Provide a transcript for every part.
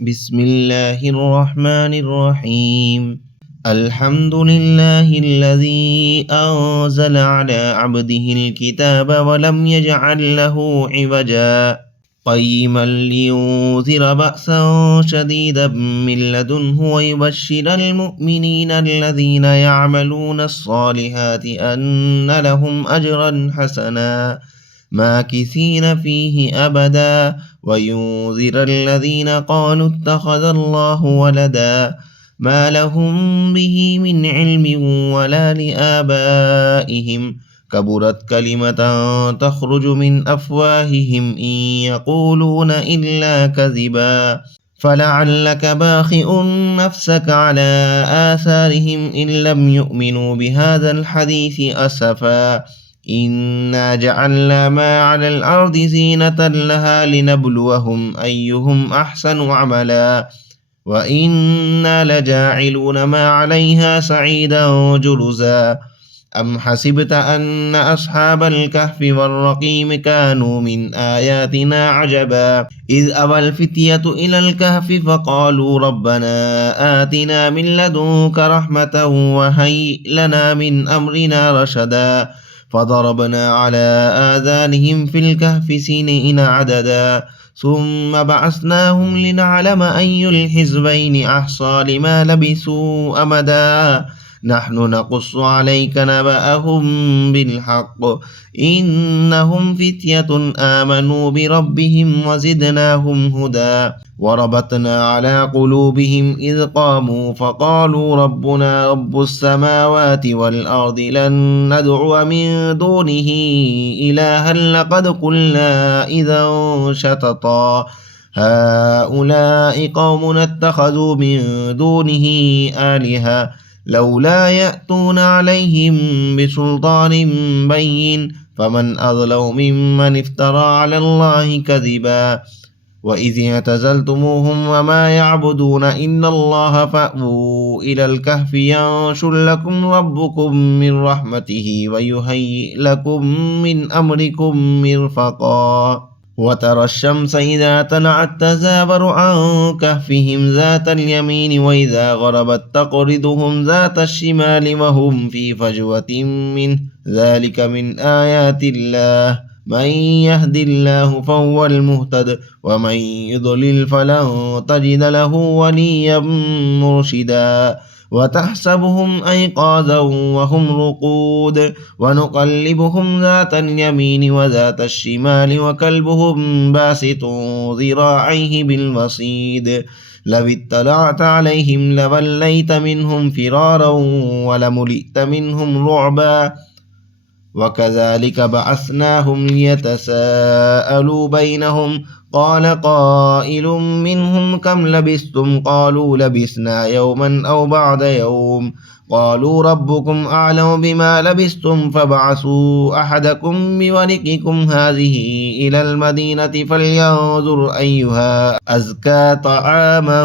بسم الله الرحمن الرحيم. الحمد لله الذي أنزل على عبده الكتاب ولم يجعل له عوجا قيما لينذر بأسا شديدا من لدنه ويبشر المؤمنين الذين يعملون الصالحات أن لهم أجرا حسنا ماكثين فيه أبدا وينذر الذين قالوا اتخذ الله ولدا ما لهم به من علم ولا لآبائهم كبرت كلمة تخرج من أفواههم إن يقولون إلا كذبا فلعلك باخئ نفسك على آثارهم إن لم يؤمنوا بهذا الحديث أسفا إنا جعلنا ما على الأرض زينة لها لنبلوهم أيهم أحسن عملا وإنا لجاعلون ما عليها سعيدا جرزا أم حسبت أن أصحاب الكهف والرقيم كانوا من آياتنا عجبا إذ أوى الفتية إلى الكهف فقالوا ربنا آتنا من لدنك رحمة وهيئ لنا من أمرنا رشدا فضربنا على آذانهم في الكهف سنين عددا ثم بعثناهم لنعلم أي الحزبين أحصى لما لبثوا أمدا نحن نقص عليك نبأهم بالحق إنهم فتية آمنوا بربهم وزدناهم هدى وربطنا على قلوبهم إذ قاموا فقالوا ربنا رب السماوات والأرض لن ندعو من دونه إلها لقد قلنا إذا شططا هؤلاء قومنا اتخذوا من دونه آلهة لولا يأتون عليهم بسلطان بين فمن أظلم ممن افترى على الله كذبا وإذ اعتزلتموهم وما يعبدون إلا الله فأووا إلى الكهف ينشر لكم ربكم من رحمته ويهيئ لكم من أمركم مرفقا وترى الشمس إذا طلعت تزاور عن كهفهم ذات اليمين وإذا غربت تقرضهم ذات الشمال وهم في فجوة منه ذلك من آيات الله من يهد الله فهو المهتد ومن يضلل فلن تجد له وليا مرشدا وتحسبهم أيقاظا وهم رقود ونقلبهم ذات اليمين وذات الشمال وكلبهم باسط ذراعيه بالوصيد لو اطلعت عليهم لوليت منهم فرارا ولملئت منهم رعبا وكذلك بعثناهم ليتساءلوا بينهم قال قائل منهم كم لبثتم قالوا لبثنا يوما أو بعد يوم قالوا ربكم أعلم بما لبثتم فابعثوا أحدكم بورقكم هذه إلى المدينة فلينظر أيها أزكى طعاما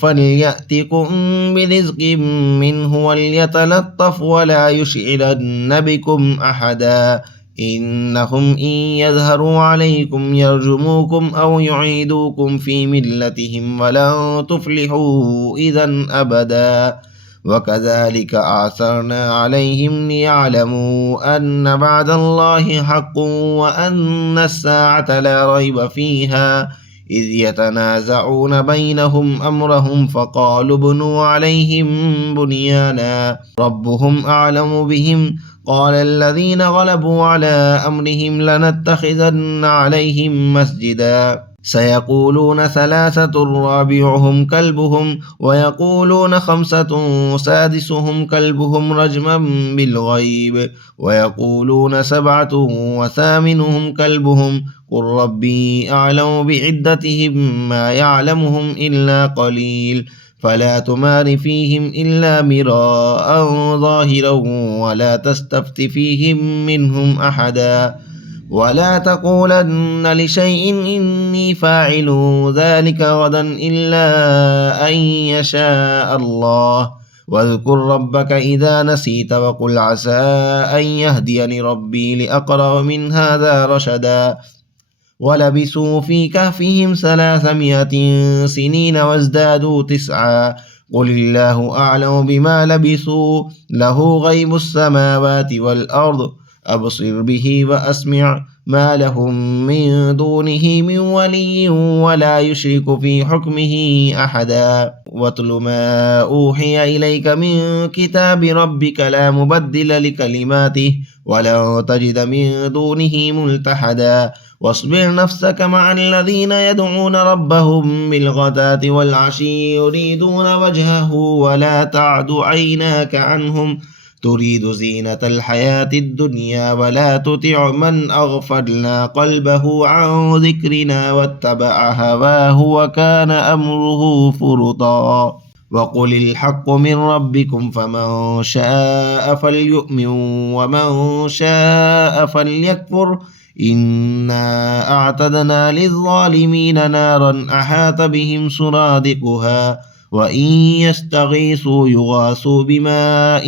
فليأتكم برزق منه وليتلطف ولا يشعرن بكم أحدا إنهم إن يظهروا عليكم يرجموكم أو يعيدوكم في ملتهم ولن تفلحوا إذا أبدا وكذلك أعثرنا عليهم ليعلموا أن بعد الله حق وأن الساعة لا ريب فيها إذ يتنازعون بينهم أمرهم فقالوا ابنوا عليهم بنيانا ربهم أعلم بهم قال الذين غلبوا على أمرهم لنتخذن عليهم مسجدا سيقولون ثلاثة رابعهم كلبهم ويقولون خمسة سادسهم كلبهم رجما بالغيب ويقولون سبعة وثامنهم كلبهم قل ربي أعلم بعدتهم ما يعلمهم إلا قليل فلا تمار فيهم إلا مراء ظاهرا ولا تستفت فيهم منهم أحدا ولا تقولن لشيء إني فاعل ذلك غدا إلا أن يشاء الله واذكر ربك إذا نسيت وقل عسى أن يهديني ربي لأقرب من هذا رشدا ولبثوا في كهفهم 300 سنين وازدادوا 9. قل الله أعلم بما لبثوا له غيب السماوات والأرض أبصر به وأسمع ما لهم من دونه من ولي ولا يشرك في حكمه أحدا. واتل ما أوحي إليك من كتاب ربك لا مبدل لكلماته ولن تجد من دونه ملتحدا. واصبر نفسك مع الذين يدعون ربهم بالغداة والعشي يريدون وجهه ولا تعد عيناك عنهم تريد زينة الحياة الدنيا ولا تطع من أغفلنا قلبه عن ذكرنا واتبع هواه وكان أمره فرطا. وقل الحق من ربكم فمن شاء فليؤمن ومن شاء فليكفر إنا أعتدنا للظالمين نارا أحاط بهم سرادقها وإن يستغيثوا يغاثوا بماء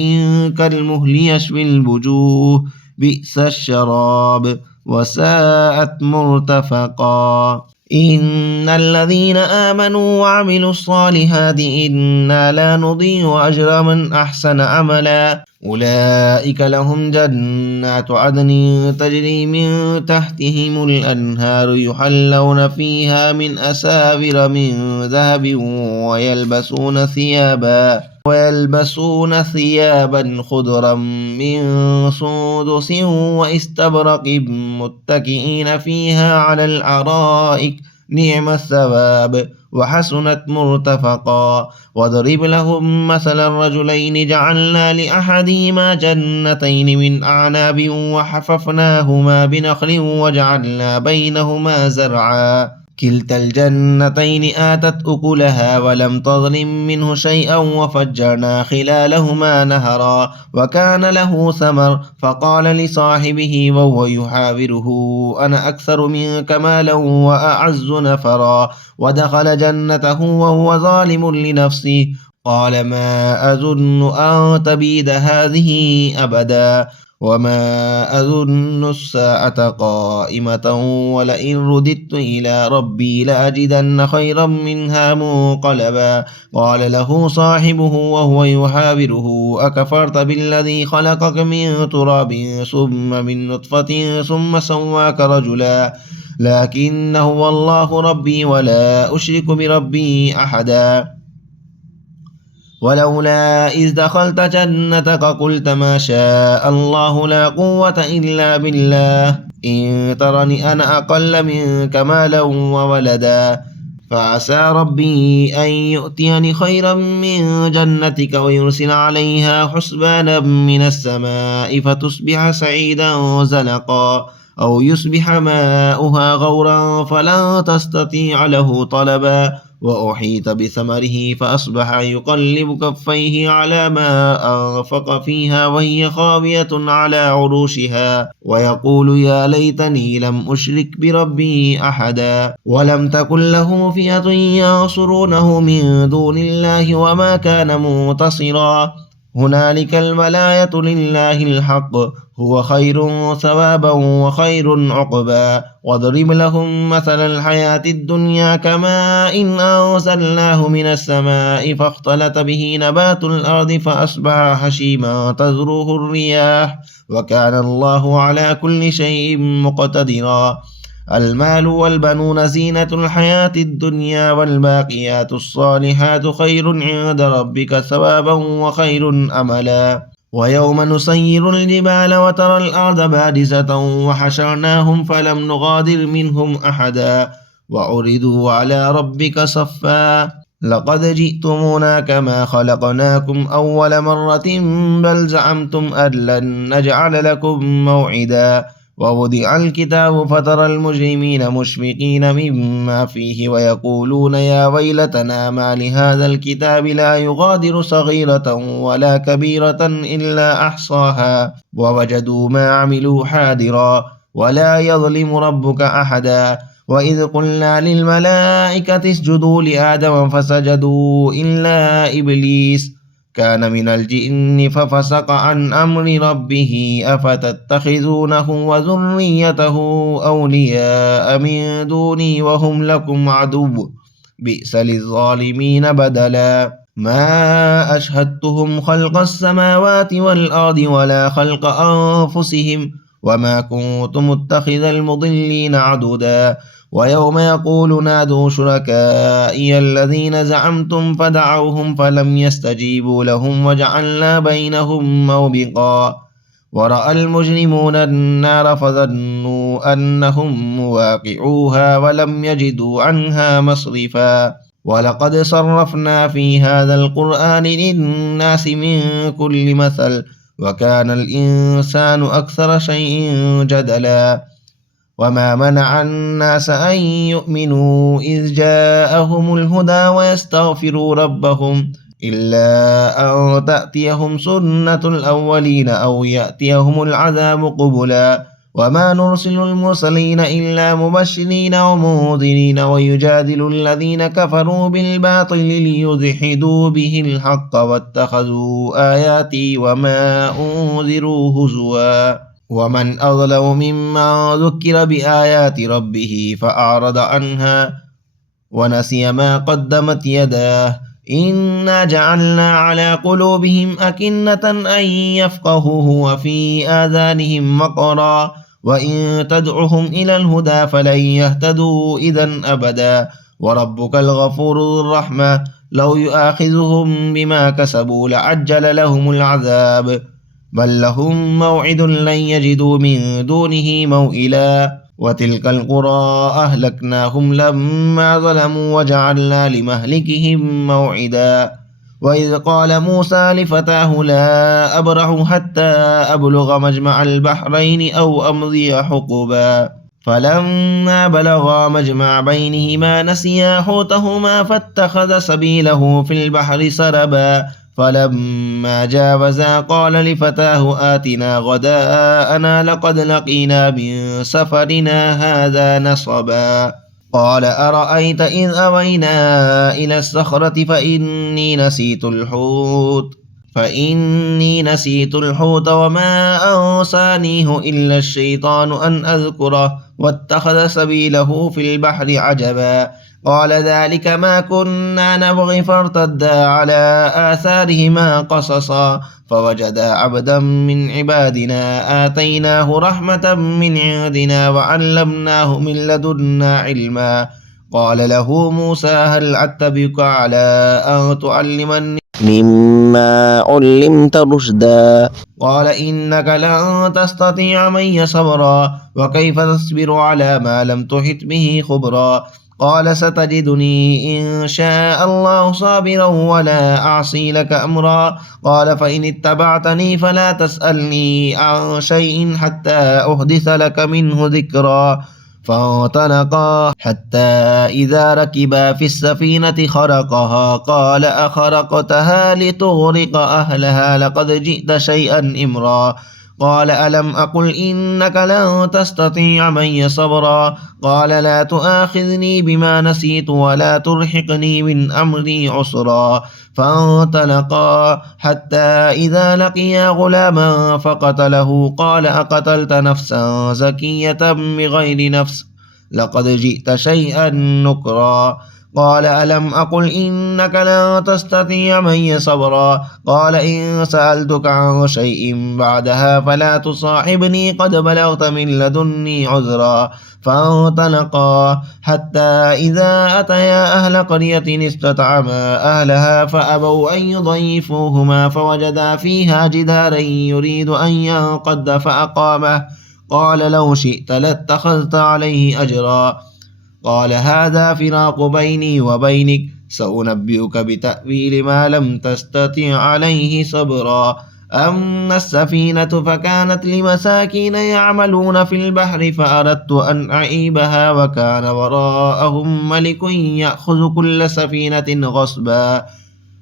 كالمهل يشوي الوجوه بئس الشراب وساءت مرتفقا. إن الذين آمنوا وعملوا الصالحات إنا لا نضيع أجر من أحسن عملا أولئك لهم جنات عدن تجري من تحتهم الأنهار يحلون فيها من أساور من ذهب ويلبسون ثيابا خضرا من سندس واستبرق متكئين فيها على الأرائك نعم الثواب وحسنت مرتفقا. واضرب لهم مثل الرجلين جعلنا لأحدهما جنتين من أعناب وحففناهما بنخل وجعلنا بينهما زرعا كلتا الجنتين آتت أكلها ولم تظلم منه شيئا وفجرنا خلالهما نهرا وكان له ثمر فقال لصاحبه وهو يحاوره أنا أكثر منك مالا وأعز نفرا ودخل جنته وهو ظالم لنفسه قال ما أظن أن تبيد هذه أبدا وما أظن الساعة قائمة ولئن رددت إلى ربي لأجدن خيرا منها منقلبا. قال له صاحبه وهو يحاوره أكفرت بالذي خلقك من تراب ثم من نطفة ثم سواك رجلا لكن هو الله ربي ولا أشرك بربي أحدا. ولولا إذ دخلت جنتك قلت ما شاء الله لا قوة إلا بالله إن ترني أنا أقل منك مالا وولدا فعسى ربي أن يؤتيني خيرا من جنتك ويرسل عليها حسبانا من السماء فتصبح سعيدا زلقا أو يصبح ماؤها غورا فلن تستطيع له طلبا. وأحيط بثمره فأصبح يقلب كفيه على ما أنفق فيها وهي خاوية على عروشها ويقول يا ليتني لم أشرك بربي أحدا. ولم تكن له فئة ينصرونه من دون الله وما كان منتصرا هنالك الولاية لله الحق هو خير ثوابا وخير عقبا. واضرب لهم مثل الحياة الدنيا كماء إن أنزلناه من السماء فاختلط به نبات الأرض فأصبح هشيما تذروه الرياح وكان الله على كل شيء مقتدرا. المال والبنون زينة الحياة الدنيا والباقيات الصالحات خير عند ربك ثوابا وخير أملا. ويوم نسير الجبال وترى الأرض بارزة وحشرناهم فلم نغادر منهم أحدا وعرضوا على ربك صفا لقد جئتمونا كما خلقناكم أول مرة بل زعمتم أن لن نجعل لكم موعدا. ووضع الكتاب فترى المجرمين مشفقين مما فيه ويقولون يا ويلتنا ما لهذا الكتاب لا يغادر صغيرة ولا كبيرة إلا أحصاها ووجدوا ما عملوا حاضرا ولا يظلم ربك أحدا. وإذ قلنا للملائكة اسجدوا لآدم فسجدوا إلا إبليس كان من الجن ففسق عن أمر ربه أفتتخذونه وذريته أولياء من دوني وهم لكم عدو بئس للظالمين بدلا ما أشهدتهم خلق السماوات والأرض ولا خلق أنفسهم وما كنت متخذ المضلين عددا ويوم يقول نادوا شركائي الذين زعمتم فدعوهم فلم يستجيبوا لهم وجعلنا بينهم موبقا ورأى المجرمون النار فظنوا أنهم مواقعوها ولم يجدوا عنها مصرفا ولقد صرفنا في هذا القرآن للناس من كل مثل وكان الإنسان أكثر شيء جدلا وما منع الناس أن يؤمنوا إذ جاءهم الهدى ويستغفروا ربهم إلا أن تأتيهم سنة الأولين أو يأتيهم العذاب قبلا وما نرسل المرسلين إلا مبشرين ومنذرين ويجادل الذين كفروا بالباطل ليدحضوا به الحق واتخذوا آياتي وما أنذروا هزوا ومن أظلم ممن ذكر بآيات ربه فأعرض عنها ونسي ما قدمت يداه إنا جعلنا على قلوبهم أكنة أن يفقهوه وفي آذانهم وقرا وإن تدعهم إلى الهدى فلن يهتدوا إذا أبدا وربك الغفور ذو الرحمة لو يؤاخذهم بما كسبوا لعجل لهم العذاب بل لهم موعد لن يجدوا من دونه موئلا وتلك القرى أهلكناهم لما ظلموا وجعلنا لمهلكهم موعدا وإذ قال موسى لفتاه لا أبرح حتى أبلغ مجمع البحرين أو أمضي حقبا فلما بلغا مجمع بينهما نسيا حوتهما فاتخذ سبيله في البحر سربا فلما جاوزا قال لفتاه آتنا غداءنا لقد لقينا من سفرنا هذا نصبا قال أرأيت إذ أوينا إلى الصخرة فإني نسيت الحوت وما أنسانيه إلا الشيطان أن أذكره واتخذ سبيله في البحر عجبا قال ذلك ما كنا نبغي فارتدا على آثارهما قصصا فوجدا عبدا من عبادنا آتيناه رحمة من عندنا وعلمناه من لدنا علما قال له موسى هل أتبعك على أن تعلمني مما علمت رشدا قال إنك لن تستطيع معي صبرا وكيف تصبر على ما لم تحط به خبرا قال ستجدني إن شاء الله صابرا ولا أعصي لك أمرا قال فإن اتبعتني فلا تسألني عن شيء حتى أحدث لك منه ذكرا فانطلقا حتى إذا ركبا في السفينة خرقها قال أخرقتها لتغرق أهلها لقد جئت شيئا إمرا قال ألم أقل إنك لن تستطيع معي صبرا قال لا تؤاخذني بما نسيت ولا ترهقني من أمري عسرا فانطلقا حتى إذا لقيا غلاما فقتله قال أقتلت نفسا زكية بغير نفس لقد جئت شيئا نكرا قال ألم أقل إنك لن تستطيع معي صبرا قال إن سألتك عن شيء بعدها فلا تصاحبني قد بلغت من لدني عذرا فانطلقا حتى إذا أتيا أهل قرية استطعما أهلها فأبوا أن يضيفوهما فوجدا فيها جدارا يريد أن ينقض فأقامه قال لو شئت لاتخذت عليه أجرا قال هذا فراق بيني وبينك سأنبئك بتأويل ما لم تستطع عليه صبرا أما السفينة فكانت لمساكين يعملون في البحر فأردت أن أعيبها وكان وراءهم ملك يأخذ كل سفينة غصبا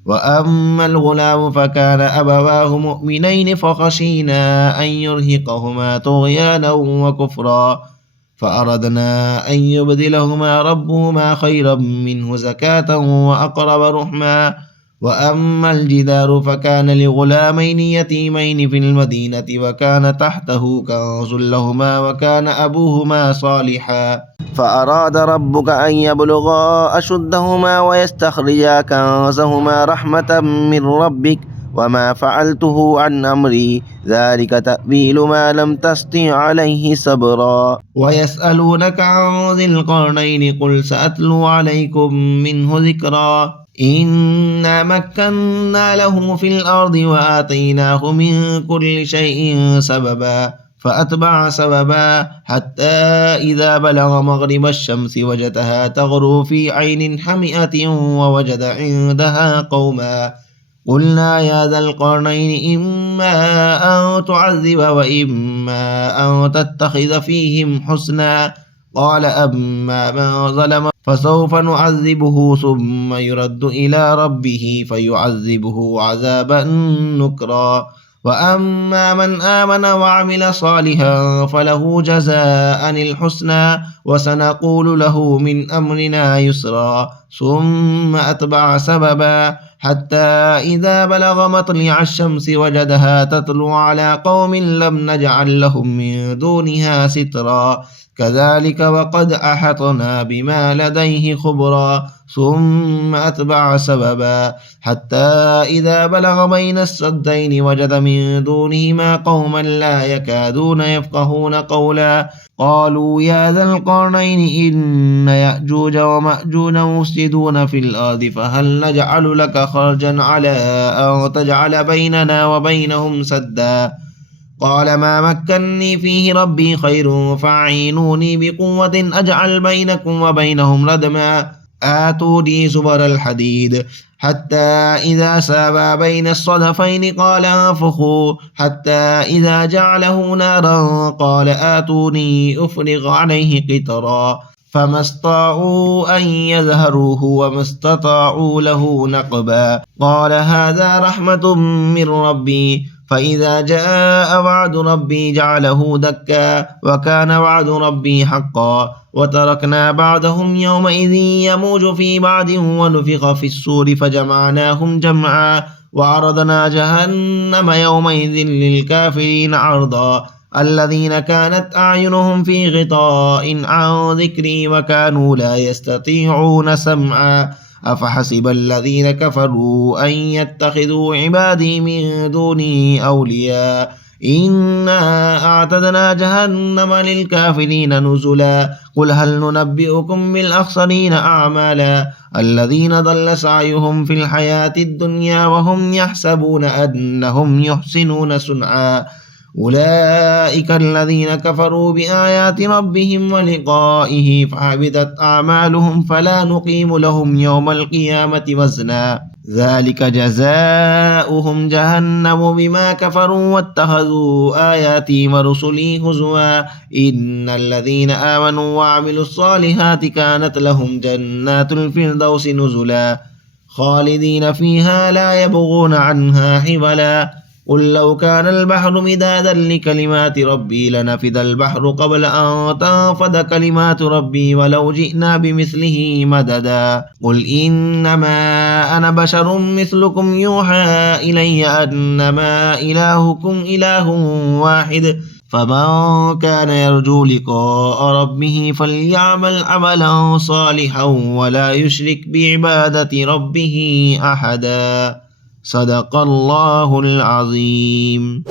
وأما الغلام فكان أبواه مؤمنين فخشينا أن يرهقهما طغيانا وكفرا فأردنا أن يبدلهما ربهما خيرا منه زكاة وأقرب رحما وأما الجدار فكان لغلامين يتيمين في المدينة وكان تحته كنز لهما وكان أبوهما صالحا فأراد ربك أن يبلغا أشدهما ويستخرجا كنزهما رحمة من ربك وما فعلته عن أمري ذلك تأويل ما لم تستطع عليه صبرا ويسألونك عن ذي القرنين قل سأتلو عليكم منه ذكرا إنا مكنا له في الأرض وآتيناه من كل شيء سببا فأتبع سببا حتى إذا بلغ مغرب الشمس وجدها تغرو في عين حمئة ووجد عندها قوما قلنا يا ذا القرنين إما أن تعذب وإما أن تتخذ فيهم حسنا قال أما من ظلم فسوف نعذبه ثم يرد إلى ربه فيعذبه عذابا نكرا وأما من آمن وعمل صالحا فله جزاء الحسنى وسنقول له من أمرنا يسرا ثم أتبع سببا حتى إذا بلغ مطلع الشمس وجدها تطلع على قوم لم نجعل لهم من دونها سترا كذلك وقد أحطنا بما لديه خبرا ثم أتبع سببا حتى إذا بلغ بين السدين وجد من دونهما قوما لا يكادون يفقهون قولا قالوا يا ذا القرنين إن يأجوج ومأجوج مفسدون في الأرض فهل نجعل لك خرجا على أن تجعل بيننا وبينهم سدا قال ما مكني فيه ربي خير فاعينوني بقوة أجعل بينكم وبينهم ردما آتوني زبر الحديد حتى إذا سابا بين الصدفين قال انفخوا حتى إذا جعله نارا قال آتوني أفرغ عليه قطرا فما استطاعوا أن يظهروه وما استطاعوا له نقبا قال هذا رحمة من ربي فإذا جاء وعد ربي جعله دكا وكان وعد ربي حقا وتركنا بعدهم يومئذ يموج في بعد ونفخ في الصور فجمعناهم جمعا وعرضنا جهنم يومئذ للكافرين عرضا الذين كانت أعينهم في غطاء عن ذكري وكانوا لا يستطيعون سمعا أفحسب الذين كفروا أن يتخذوا عبادي من دوني أولياء إنا أعتدنا جهنم للكافرين نزلا قل هل ننبئكم بالأخسرين أعمالا الذين ضل سعيهم في الحياة الدنيا وهم يحسبون أنهم يحسنون صنعا أولئك الذين كفروا بآيات ربهم ولقائه فحبطت أعمالهم فلا نقيم لهم يوم القيامة وزنا ذلك جزاؤهم جهنم بما كفروا واتخذوا آياتي ورسلي هزوا إن الذين آمنوا وعملوا الصالحات كانت لهم جنات الفردوس نزلا خالدين فيها لا يبغون عنها حولا قل لو كان البحر مدادا لكلمات ربي لنفد البحر قبل أن تنفد كلمات ربي ولو جئنا بمثله مددا قل إنما أنا بشر مثلكم يوحى إلي أنما إلهكم إله واحد فمن كان يرجو لقاء ربه فليعمل عملا صالحا ولا يشرك بعبادة ربه أحدا صدق الله العظيم.